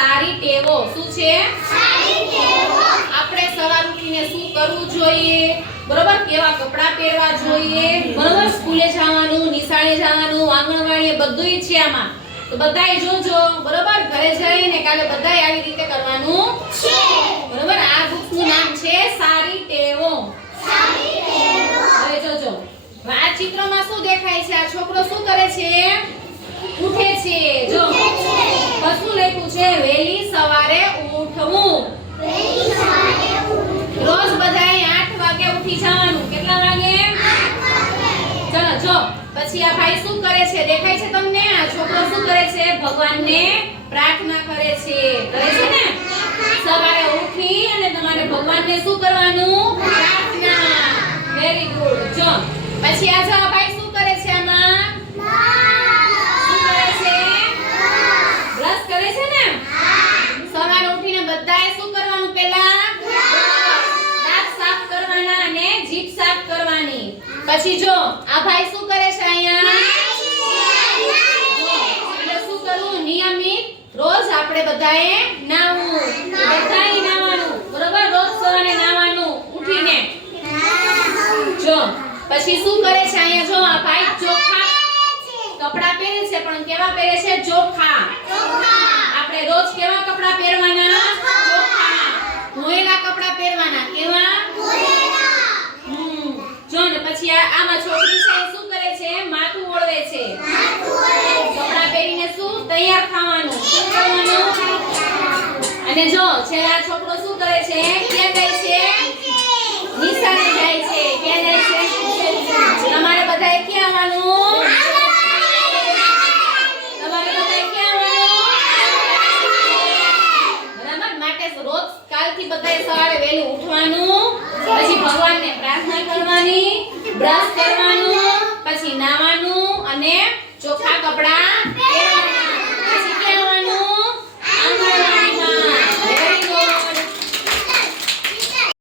સારી ટેવો. શું છે? સારી ટેવો. આપણે સવાર ઉઠીને શું કરવું જોઈએ? બરોબર, કેવા કપડાં પહેરવા જોઈએ? બરોબર, સ્કૂલે જવાનું, નિશાળે જવાનું, આંગણવાડીએ બધુંય છે આમાં. તો બધાય જોજો, બરોબર, ઘરે જઈને કાલે બધાય આવી રીતે કરવાનું છે. બરોબર, આ બુકનું નામ છે સારી ટેવો. સારી ટેવો. હવે જોજો, આ ચિત્રમાં શું દેખાય છે? આ છોકરો શું કરે છે? ઉઠે છે. જો કશું લખ્યું છે? વહેલી સવારે ઉઠવું. વહેલી સવારે ઉઠવું. રોજ બધાએ 8 વાગે ઉઠી જવાનું. કેટલા વાગે? 8 વાગે. ચલો જો પછી આ ભાઈ શું કરે છે? દેખાય છે તમને? આ છોકરો શું કરે છે? ભગવાનને પ્રાર્થના કરે છે. કરે છે ને? સવારે ઉઠી અને તમારે ભગવાનને શું કરવાનું? પ્રાર્થના. Very good. જો પછી આ જો આ ભાઈ શું કરે છે? આમાં શું કરે છે? બ્રશ કરે છે ને? સવારે ઉઠીને બધાએ શું કરવાનું? પહેલા દાંત સાફ કરવાના અને જીભ સાફ કરવાની. પછી જો આ ભાઈ શું કરે છે? અહીંયા એટલે શું કરવું? નિયમિત રોજ આપણે બધાએ નાહવું. બધાએ નાહવાનું. બરોબર, રોજ સવારે નાહવાનું ઉઠીને. જો પછી શું કરે છે? અહીંયા જો આ ભાઈ ચોખ્ખા કપડાં પહેરે છે, પણ કેવા પહેરે છે? ચોખ્ખા. આપણે રોજ કેવા કપડાં પહેરવાના? ચોખ્ખા. ધોયેલા કપડાં પહેરવાના. કેવા? જો ને પછી આમાં છોકરી છે શું કરે છે? માથું ઓળવે છે. કપડાં પહેરીને શું તૈયાર થવાનું? શું કરવાનું? અને જો છેલ્લા છોકરો શું કરે છે? ક્યાં જાય છે? નિશાળે જાય છે. ક્યાં જાય છે? તમારે બધાએ ક્યાં આવવાનું? તમારે બધાએ ક્યાં આવવાનું? બરાબર, માટે રોજ કાલથી બધાએ સવારે વહેલું ઉઠવાનું, પછી ભગવાનને પ્રાર્થના કરવાની, બ્રશ કરવાનું, પછી નાવાનું અને ચોખ્ખા કપડાં